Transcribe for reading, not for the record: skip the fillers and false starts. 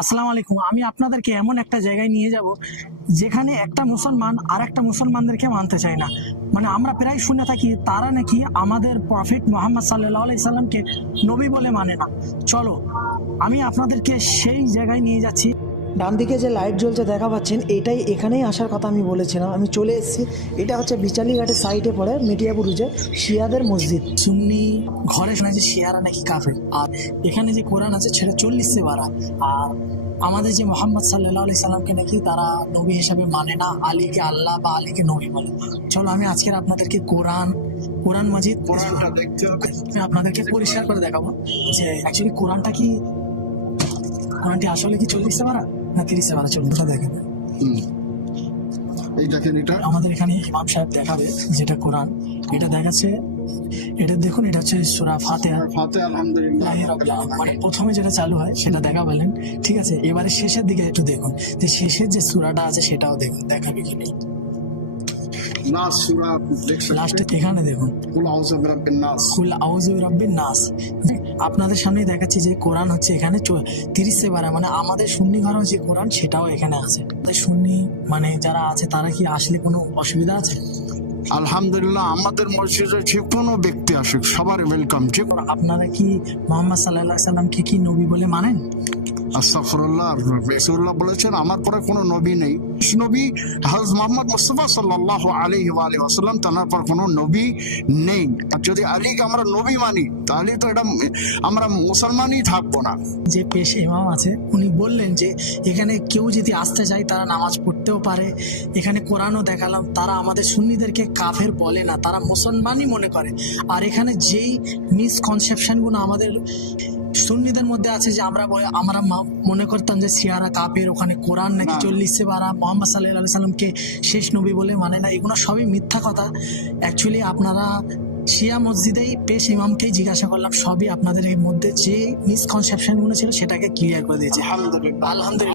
আসসালামু আলাইকুম। আমি আপনাদেরকে এমন একটা জায়গায় নিয়ে যাব যেখানে একটা মুসলমান আর একটা মুসলমানদেরকে মানতে চায় না। মানে আমরা প্রায় শুনে থাকি তারা নাকি আমাদের প্রফেট মোহাম্মদ সাল্লাল্লাহু আলাইহি সাল্লামকে নবী বলে মানে না। চলো আমি আপনাদেরকে সেই জায়গায় নিয়ে যাচ্ছি। ডান দিকে যে লাইট জ্বলছে দেখা পাচ্ছেন, এটাই এখানেই আসার কথা আমি বলেছিলাম। আমি চলে এসেছি। এটা হচ্ছে বিচালি ঘাটের সাইডে পড়ে মেটিয়াবুরুজে শিয়াদের মসজিদ। সুন্নি ঘরে শোনা যে শিয়ারা নাকি কাফের, আর এখানে যে কোরআন আছে সেটা 40 বারা। আর আমাদের যে মোহাম্মদ সাল্লাল্লাহু আলাইহি সাল্লামকে নাকি তারা নবী হিসাবে মানে না, আলীকে আল্লাহ বা আলীকে নবী বলে। চলো আমি আজকের আপনাদেরকে কোরআন মাজিদ কোরআনটা দেখতে হবে। আমি আপনাদেরকে পরিষ্কার করে দেখাবো যে অ্যাকচুয়ালি কোরআনটি আসলে কি 40 পারা না 30 পারা। চলুনটা দেখেন। এই দেখেন, এটা আমাদের এখানে ইমাম সাহেব দেখাবে যেটা কোরআন, এটা দেখাচ্ছে। এটা দেখুন, এটা হচ্ছে সূরা ফাতিহা। ফাতে আলহামদুলিল্লাহ। মানে প্রথমে যেটা চালু হয় সেটা দেখাবেন, ঠিক আছে। এবারে শেষের দিকে একটু দেখুন, যে শেষের যে সূরাটা আছে সেটাও দেখুন, দেখাবে কি নাস সূরা দেখছেন? লাস্ট এখানে দেখুন, কুল আউযু বিরাব্বিন নাস। কুল আউযু বিরাব্বিন নাস। আপনাদের সামনে দেখাচ্ছি যে কোরআন হচ্ছে এখানে 30 বারা। মানে আমাদের সুন্নি ঘর যে কোরআন সেটাও এখানে আছে। সুন্নি মানে যারা আছে তারা কি আসলে কোনো অসুবিধা আছে? আলহামদুলিল্লাহ, আমাদের মসজিদে যে কোনো ব্যক্তি আসুক সবার ওয়েলকাম। যে আপনারা কি মোহাম্মদ সাল্লাল্লাহু আলাইহি সাল্লামকে কি নবী বলে মানেন? আস্তাগফিরুল্লাহ, রাসূলুল্লাহ বলেছেন আমার পরে কোনো নবী নেই। নবী হযরত মুহাম্মদ মুস্তাফা সাল্লাল্লাহু আলাইহি ওয়া আলিহি ওয়াসাল্লাম, তার পর কোনো নবী নেই। আর যদি আলীকে আমরা নবী মানি তাহলে তো এটা আমরা মুসলমানই থাকবো না। যে পেশ ইমাম আছে উনি বললেন যে এখানে কেউ যদি আসতে চায় তারা নামাজ পড়তেও পারে। এখানে কোরআনও দেখালাম, তারা আমাদের সুন্নিদেরকে কাফের বলে না, তারা মুসলমানই মনে করে। আর এখানে যেই মিসকনসেপশনগুলো আমাদের সুন্নিদের মধ্যে আছে যে আমরা মনে করতাম যে শিয়ারা কাফের, ওখানে কোরআন নাকি 40 বারা, মোহাম্মদ সাল্লাল্লাহু আলাইহি সাল্লামকে শেষ নবী বলে মানে না, এগুলো সবই মিথ্যা কথা। অ্যাকচুয়ালি আপনারা শিয়া মসজিদেই পেশ ইমামকেই জিজ্ঞাসা করলাম, সবই আপনাদের এর মধ্যে যে মিসকনসেপশনগুলো ছিল সেটাকে ক্লিয়ার করে দিয়েছে। আলহামদুলিল্লাহ। আলহামদুলিল্লাহ।